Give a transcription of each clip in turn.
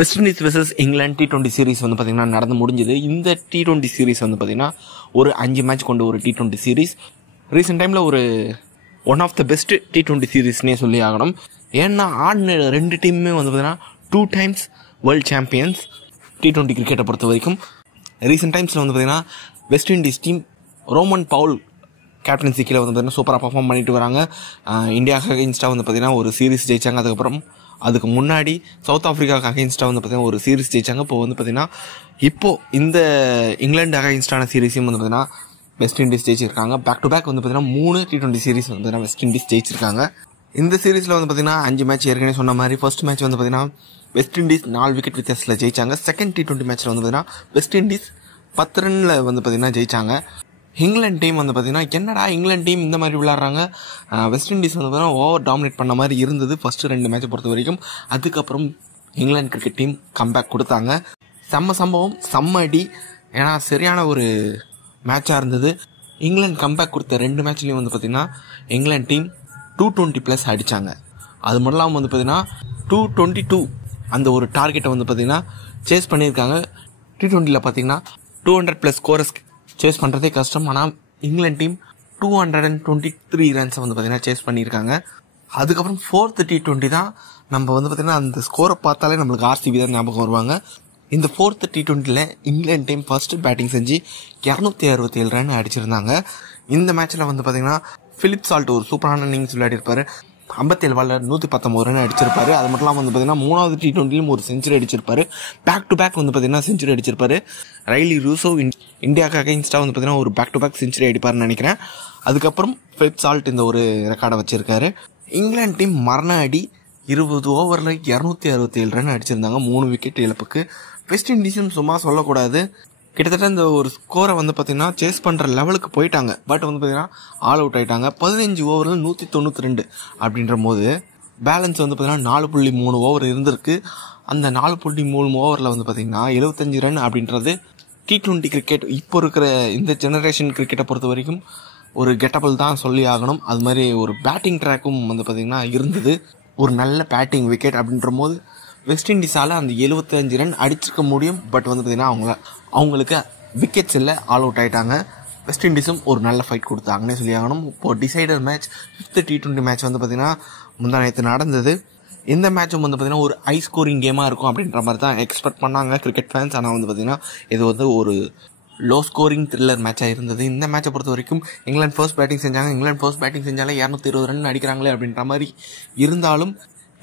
West Indies versus England T20 series வந்து பார்த்தீங்கன்னா நடந்து முடிஞ்சுது. இந்த T20 சீரிஸ் வந்து பார்த்தீங்கன்னா ஒரு 5 மேட்ச் கொண்ட ஒரு T20 சீரிஸ். ரீசெண்ட் டைமில் ஒரு one of the best T20 சீரிஸ்னே சொல்லி ஆகணும். ஏன்னா ஆடின 2 டீமுமே வந்து பார்த்தீங்கன்னா 2 டைம்ஸ் வேர்ல்டு சாம்பியன்ஸ் T20 கிரிக்கெட்டை பொறுத்த வரைக்கும். ரீசெண்ட் டைம்ஸில் வந்து பார்த்தீங்கன்னா West Indies team Rovman Powell captaincy கீழே வந்து பார்த்தீங்கன்னா சூப்பராக பர்ஃபார்ம் பண்ணிட்டு வராங்க. இந்தியாவுக்கு அகெயின்ஸ்டாக வந்து பார்த்தீங்கன்னா ஒரு சீரிஸ் ஜெயிச்சாங்க. அதுக்கு முன்னாடி சவுத் ஆஃப்ரிக்காவுக்கு அகெயின்ஸ்டாக வந்து பார்த்தீங்கன்னா ஒரு சீரிஸ் ஜெயிச்சாங்க. இப்போ வந்து பார்த்தீங்கன்னா இந்த இங்கிலாந்து அகெயின்ஸ்டான சீரிஸையும் வந்து பார்த்தீங்கன்னா வெஸ்ட் இண்டீஸ் ஜெயிச்சிருக்காங்க. பேக் டு பேக் வந்து பார்த்தீங்கன்னா 3 T20 சீரிஸ் வந்து பார்த்தீங்கன்னா வெஸ்ட் இண்டீஸ் ஜெயிச்சிருக்காங்க. இந்த சீரிஸில் வந்து பார்த்தீங்கன்னா 5 மேட்ச் ஏற்கனவே சொன்ன மாதிரி ஃபர்ஸ்ட் மேட்ச் வந்து பார்த்தீங்கன்னா வெஸ்ட் இண்டீஸ் 4 விக்கெட் வித்தியாசத்தில் ஜெயிச்சாங்க. செகண்ட் T20 மேட்ச்சில் வந்து பார்த்தீங்கன்னா வெஸ்ட் இண்டீஸ் 10 ரன்ல வந்து பார்த்தீங்கன்னா ஜெயிச்சாங்க. இங்கிலாந்து டீம் வந்து பார்த்தீங்கன்னா என்னடா இங்கிலாந்து டீம் இந்த மாதிரி விளையாடுறாங்க, வெஸ்ட் இண்டீஸ் வந்து பார்த்தீங்கன்னா ஓவர் டாமினேட் பண்ண மாதிரி இருந்தது ஃபர்ஸ்ட் 2 மேட்சை பொறுத்த வரைக்கும். அதுக்கப்புறம் இங்கிலாந்து கிரிக்கெட் டீம் கம்பேக் கொடுத்தாங்க. செம்ம அடி. ஏன்னா சரியான ஒரு மேட்சாக இருந்தது. இங்கிலாந்து கம்பேக் கொடுத்த 2 மேட்ச்லேயும் வந்து பார்த்தீங்கன்னா இங்கிலாந்து டீம் 220+ அடித்தாங்க. அது மட்டும் இல்லாமல் வந்து பார்த்தீங்கன்னா 222 அந்த ஒரு டார்கெட்டை வந்து பார்த்தீங்கன்னா சேஸ் பண்ணியிருக்காங்க. T20யில் பார்த்தீங்கன்னா 200+ ஸ்கோரஸ் சேஸ் பண்ணுறதே கஷ்டம். ஆனால் இங்கிலாந்து டீம் 223 ரன்ஸை வந்து பார்த்தீங்கன்னா சேஸ் பண்ணியிருக்காங்க. அதுக்கப்புறம் 4th T20 தான் நம்ம வந்து பார்த்தீங்கன்னா அந்த ஸ்கோரை பார்த்தாலே நம்மளுக்கு RCB தான் ஞாபகம் வருவாங்க. இந்த 4th T20யில் இங்கிலாந்து டீம் ஃபர்ஸ்ட் பேட்டிங் செஞ்சு 267 ரன் அடிச்சிருந்தாங்க. இந்த மேட்ச்சில் வந்து பார்த்தீங்கன்னா பிலிப் சால்ட் ஒரு சூப்பரான இன்னிங்ஸ் விளையாடிருப்பாரு. 57 பால்ல 119 ரன் அடிச்சிருப்பாரு. அது மட்டும் இல்லாமல் வந்து பார்த்தீங்கன்னா 3வது T20லும் ஒரு செஞ்சுரி அடிச்சிருப்பாரு. பேக் டு பேக் வந்து பார்த்தீங்கன்னா செஞ்சுரி அடிச்சிருப்பாரு. ரைலி ரூசோ இந்தியாவுக்கு அகைன்ஸ்டாக வந்து பார்த்தீங்கன்னா ஒரு பேக் டு பேக் செஞ்சுரி அடிப்பாருன்னு நினைக்கிறேன். அதுக்கப்புறம் பிலிப் சால்ட் இந்த ஒரு ரெக்கார்டை வச்சிருக்காரு. இங்கிலாந்து டீம் மரண அடி 20 ஓவரில் 267 ரன் அடிச்சிருந்தாங்க 3 விக்கெட் இழப்புக்கு. வெஸ்ட் இண்டீஸும் சும்மா சொல்லக்கூடாது. கிட்டத்தட்ட இந்த ஒரு ஸ்கோரை வந்து பார்த்தீங்கன்னா சேஸ் பண்ணுற லெவலுக்கு போயிட்டாங்க. பட் வந்து பார்த்தீங்கன்னா ஆல் அவுட் ஆகிட்டாங்க. 15 ஓவரில் 192 அப்படின்ற போது பேலன்ஸ் வந்து பார்த்தீங்கன்னா 4.3 ஓவர் இருந்திருக்கு. அந்த 4.3 ஓவரில் வந்து பார்த்தீங்கன்னா 75 ரன் அப்படின்றது T20 கிரிக்கெட் இப்போ இருக்கிற இந்த ஜெனரேஷன் கிரிக்கெட்டை பொறுத்த வரைக்கும் ஒரு கெட்டபிள் தான் சொல்லி ஆகணும். அது மாதிரி ஒரு பேட்டிங் ட்ராக்கும் வந்து பார்த்தீங்கன்னா இருந்தது. ஒரு நல்ல பேட்டிங் விக்கெட் அப்படின்ற போது வெஸ்ட் இண்டீஸால் அந்த 75 ரன் அடிச்சிருக்க முடியும். பட் வந்து பார்த்தீங்கன்னா அவங்களுக்கு விக்கெட்ஸ் இல்லை, ஆல் அவுட் ஆகிட்டாங்க. வெஸ்ட் இண்டீஸும் ஒரு நல்ல ஃபைட் கொடுத்தாங்கன்னே சொல்லி ஆகணும். இப்போது decider match 5th T20 match வந்து பார்த்தீங்கன்னா முந்தா நேற்று நடந்தது. இந்த மேட்சும் வந்து பார்த்தீங்கன்னா ஒரு ஹை ஸ்கோரிங் கேமாக இருக்கும் அப்படின்ற மாதிரி தான் எக்ஸ்பெக்ட் பண்ணாங்க கிரிக்கெட் ஃபேன்ஸ். ஆனால் வந்து பார்த்தீங்கன்னா இது வந்து ஒரு லோ ஸ்கோரிங் த்ரில்லர் மேட்சாக இருந்தது. இந்த மேட்சை பொறுத்த வரைக்கும் இங்கிலாந்து ஃபர்ஸ்ட் பேட்டிங் செஞ்சாங்க. இங்கிலாந்து ஃபர்ஸ்ட் பேட்டிங் செஞ்சாலே 220 ரன் அடிக்கிறாங்களே அப்படின்ற மாதிரி இருந்தாலும்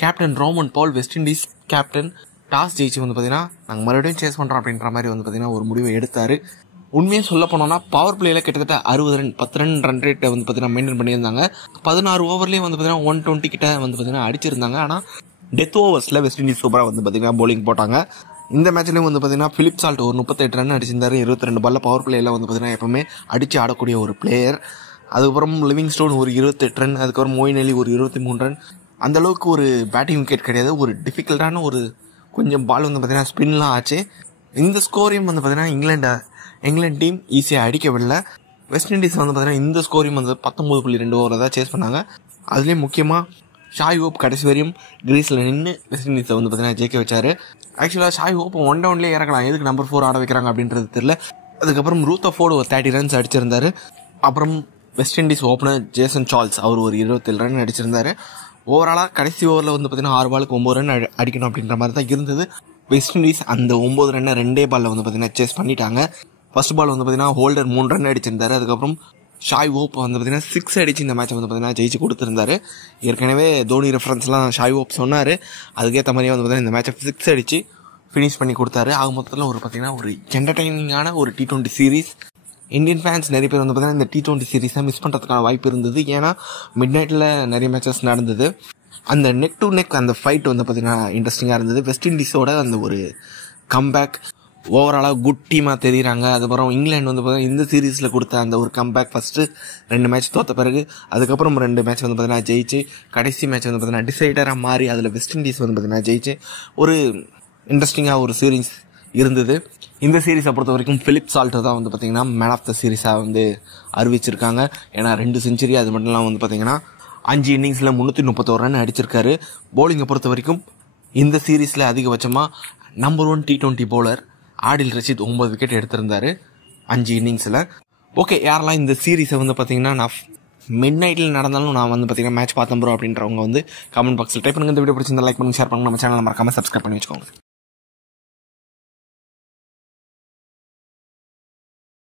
captain Rovman Powell West Indies captain toss ஜெயிச்சு வந்து பார்த்தீங்கன்னா நாங்கள் மறுபடியும் சேஸ் பண்ணுறோம் அப்படின்ற மாதிரி வந்து பார்த்தீங்கன்னா ஒரு முடிவை எடுத்தார். உண்மையாக சொல்ல போனோம்னா பவர் பிளேயில் கிட்டத்தட்ட 60 ரன் 10 ரன் ரன் ரேட்டை வந்து பார்த்தீங்கன்னா மெயின்டைன் பண்ணியிருந்தாங்க. 16 ஓவர்லேயும் வந்து பார்த்தீங்கன்னா 120 கிட்ட வந்து பார்த்தீங்கன்னா அடிச்சிருந்தாங்க. ஆனால் டெத் ஓவர்ஸில் வெஸ்ட் இண்டீஸ் சூப்பராக வந்து பார்த்தீங்கன்னா பவுலிங் போட்டாங்க. இந்த மேட்ச்லேயும் வந்து பார்த்தீங்கன்னா பிலிப் சால்ட் ஒரு 38 ரன் அடிச்சிருந்தாரு. 22 பால்ல பவர் பிளேயில் வந்து பார்த்தீங்கன்னா எப்பவுமே அடித்து ஆடக்கூடிய ஒரு பிளேயர். அதுக்கப்புறம் லிவிங் ஸ்டோன் ஒரு 28 ரன், அதுக்கப்புறம் மொயின் அலி ஒரு 23 ரன். அந்தளவுக்கு ஒரு பேட்டிங் விக்கெட் கிடையாது. ஒரு டிஃபிகல்ட்டான ஒரு கொஞ்சம் பால் வந்து பார்த்தீங்கன்னா ஸ்பின்லாம் ஆச்சு. இந்த ஸ்கோரையும் வந்து பார்த்தீங்கன்னா இங்கிலாந்து டீம் ஈஸியாக அடிக்கவில்லை. வெஸ்ட் இண்டீஸ் வந்து பார்த்தீங்கன்னா இந்த ஸ்கோரையும் வந்து 19.2 ஓவரில் தான் சேஸ் பண்ணாங்க. அதுலேயும் முக்கியமாக ஷாய் ஹோப் கடைசி வரையும் கிரீஸில் நின்று வெஸ்ட் இண்டீஸை வந்து பார்த்தீங்கன்னா ஜெயிக்க வச்சார். ஆக்சுவலாக ஷாய் ஹோப் 1 டவுன்லேயே இறக்கலாம், எதுக்கு நம்பர் 4 ஆட வைக்கிறாங்க அப்படின்றது தெரியல. அதுக்கப்புறம் ரூத்தர்ஃபோர்டு ஒரு 30 ரன்ஸ் அடிச்சிருந்தார். அப்புறம் West Indies opener Jason Charles அவர் ஒரு 27 ரன் அடிச்சிருந்தார். ஓவராலாக கடைசி ஓவரில் வந்து பார்த்தீங்கன்னா 6 பாலுக்கு 9 ரன் அடிக்கணும் அப்படின்ற மாதிரி தான் இருந்தது. வெஸ்ட் இண்டீஸ் அந்த 9 ரன்னை 2 பாலில் வந்து பார்த்தீங்கன்னா சேஸ் பண்ணிட்டாங்க. ஃபர்ஸ்ட் பால் வந்து பார்த்தீங்கன்னா ஹோல்டர் 3 ரன் அடிச்சிருந்தாரு. அதுக்கப்புறம் ஷாய் ஹோப் வந்து பார்த்தீங்கன்னா 6 அடிச்சு இந்த மேட்சை வந்து பார்த்தீங்கன்னா ஜெயிச்சு கொடுத்துருந்தாரு. ஏற்கனவே தோனி ரெஃபரன்ஸ்லாம் ஷாய் ஹோப் சொன்னார். அதுக்கேற்ற மாதிரியே வந்து பார்த்தீங்கன்னா இந்த மேட்சை 6 அடிச்சு ஃபினிஷ் பண்ணி கொடுத்தாரு. ஆக மொத்தத்தில் ஒரு பார்த்தீங்கன்னா ஒரு என்டர்டைனிங்கான ஒரு T20 சீரீஸ். இந்தியன் ஃபேன்ஸ் நிறைய பேர் வந்து பார்த்தீங்கன்னா இந்த T20 சீரீஸை மிஸ் பண்ணுறதுக்கான வாய்ப்பு இருந்தது. ஏன்னா மிட் நைட்டில் நிறைய மேட்சஸ் நடந்தது. அந்த நெக் டு நெக் அந்த ஃபைட் வந்து பார்த்தீங்கன்னா இன்ட்ரெஸ்டிங்காக இருந்தது. வெஸ்ட் இண்டீஸோட அந்த ஒரு கம்பேக் ஓவராலாக குட் டீமாக தெரியுறாங்க. அதுக்கப்புறம் இங்கிலாந்து வந்து பார்த்தீங்கன்னா இந்த சீரீஸில் கொடுத்த அந்த ஒரு கம்பேக் ஃபஸ்ட்டு 2 மேட்ச் தோற்ற பிறகு அதுக்கப்புறம் 2 மேட்ச் வந்து பார்த்தீங்கன்னா ஜெயிச்சு கடைசி மேட்ச் வந்து பார்த்தீங்கன்னா டிசைடராக மாறி அதில் வெஸ்ட் இண்டீஸ் வந்து பார்த்தீங்கன்னா ஜெயிச்சு ஒரு இன்ட்ரெஸ்டிங்காக ஒரு சீரீஸ் இருந்தது. இந்த சீரீஸை பொறுத்த வரைக்கும் பிலிப் சால்ட் தான் வந்து பார்த்தீங்கன்னா மேன் ஆஃப் த சீரீஸாக வந்து அறிவிச்சிருக்காங்க. ஏன்னா 2 செஞ்சுரி அது மட்டும் இல்லாமல் வந்து பார்த்தீங்கன்னா 5 இன்னிங்ஸில் 331 ரன் அடிச்சிருக்காரு. பவுலிங்கை பொறுத்த வரைக்கும் இந்த சீரீஸில் அதிகபட்சமாக நம்பர் 1 T20 பவுலர் ஆடில் ரஷீத் 9 விக்கெட் எடுத்திருந்தார் 5 இன்னிங்ஸில். ஓகே, யாரெல்லாம் இந்த சீரீஸை வந்து பார்த்தீங்கன்னா நான் மிட் நைட்டில் நடந்தாலும் நான் வந்து பார்த்தீங்கன்னா மேட்ச் பார்த்தேன் ப்ரோ அப்படின்றவங்க வந்து கமெண்ட் பாக்ஸில் டைப் பண்ணுங்கள். இந்த வீடியோ பிடிச்சிருந்தா லைக் பண்ணுங்கள், ஷேர் பண்ணுங்கள், நம்ம சேனலை மறக்காமல் சப்ஸ்கிரைப் பண்ணி வச்சுக்கோங்க.